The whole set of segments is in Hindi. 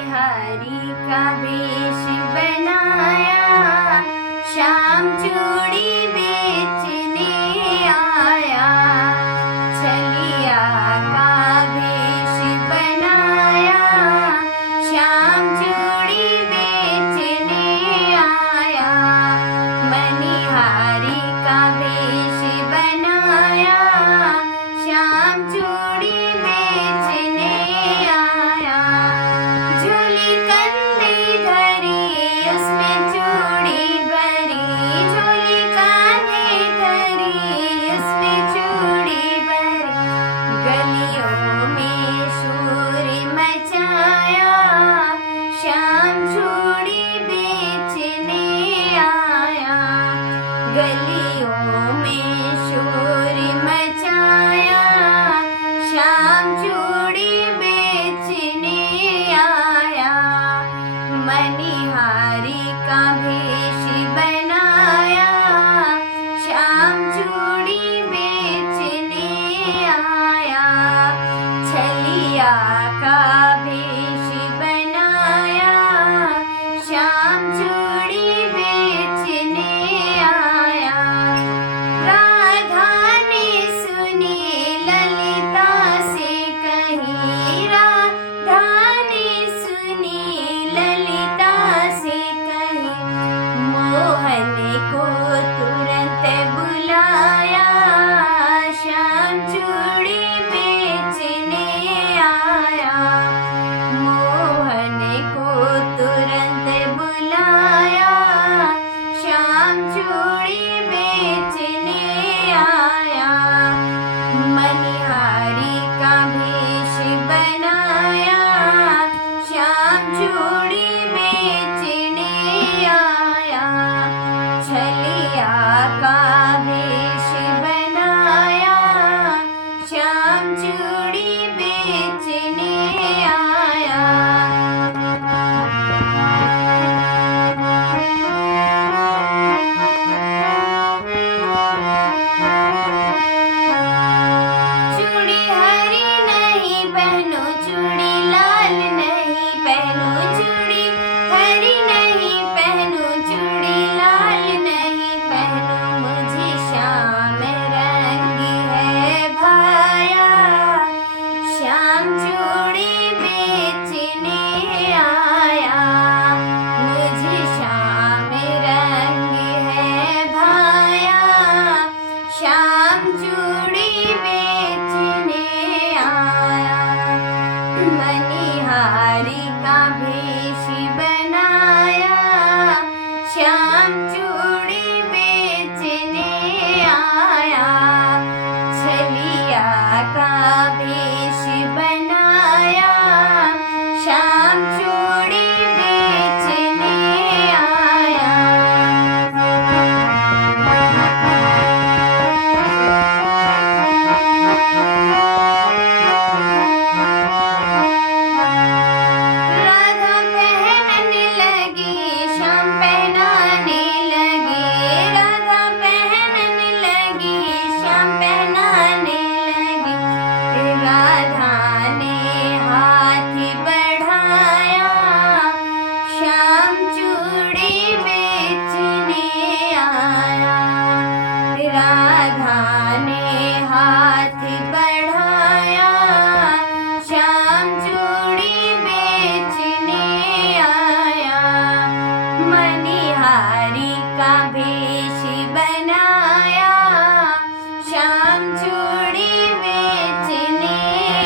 हरी का वेश बनाया, श्याम चूड़ी बेचने आया। छलिया का वेश बनाया, श्याम चूड़ी बेचने आया। मनिहारी का वेश बनाया, श्याम चूड़ी बेचने आया। झोली कंधे धरी, उसमें चूड़ी भरी, झोली कंधे धरी, उसमें चूड़ी भरी। गलियों में शोर मचाया, श्याम चूड़ी बेचने आया। गलियों में शोर मचाया, श्याम चूड़ी बेचने आया। मनिहारी का वेश बनाया, श्याम चूड़ी बेचने आया। छलिया का वेश बनाया, श्याम चूड़ी बेचने आया। राधा ने सुनी ललिता से कही, राधा ने सुनी ललिता से कही। मोहन को तुरंत बुलाया, श्याम चूड़ी बेचने आया। मोहन को तुरंत बुलाया, श्याम चूड़ी बेचने आया। मनिहारी का वेश बनाया, श्याम चूड़ी बेचने आया। छलिया का वेश बनाया, श्याम चूड़ी बेचने आया। चूड़ी हरी नहीं पहनो, चूड़ी लाल नहीं पहनो, चूड़ी हरी नहीं पहनो, चूड़ी लाल नहीं पहनो। मुझे श्याम रंग है भाया, श्याम चूड़ी बेचने आया। मुझे श्याम रंग है भाया, श्याम चूड़ी बेचने आया। मनिहारी का वेश बनाया, श्याम चूड़ी बेचने आया। छलिया का वेश बनाया, श्याम चूड़ी बेचने आया। राधा पहनने लगी, श्याम पहनाने लगे। राधा पहनने लगी, श्याम पहनाने लगे। राधा ने हाथ बढ़ाया, श्याम चूड़ी बेचने आया। राधा ने हाथ बढ़ाया, श्याम चूड़ी बेचने आया। मनिहारी का वेश बनाया, श्याम चूड़ी बेचने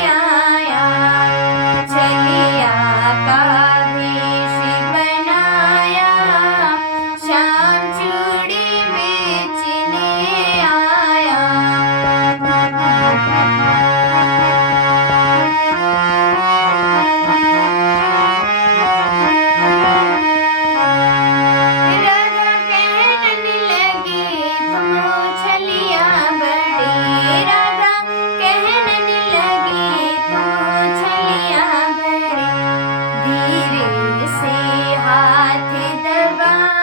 आया। छलिया का वेश बनाया, श्याम चूड़ी बेचने आया। राधा कहने लगी, तुम हो छलिया बड़ी। राधा कहने लगी, तुम हो छलिया बड़ी। धीरे से हाथ दबा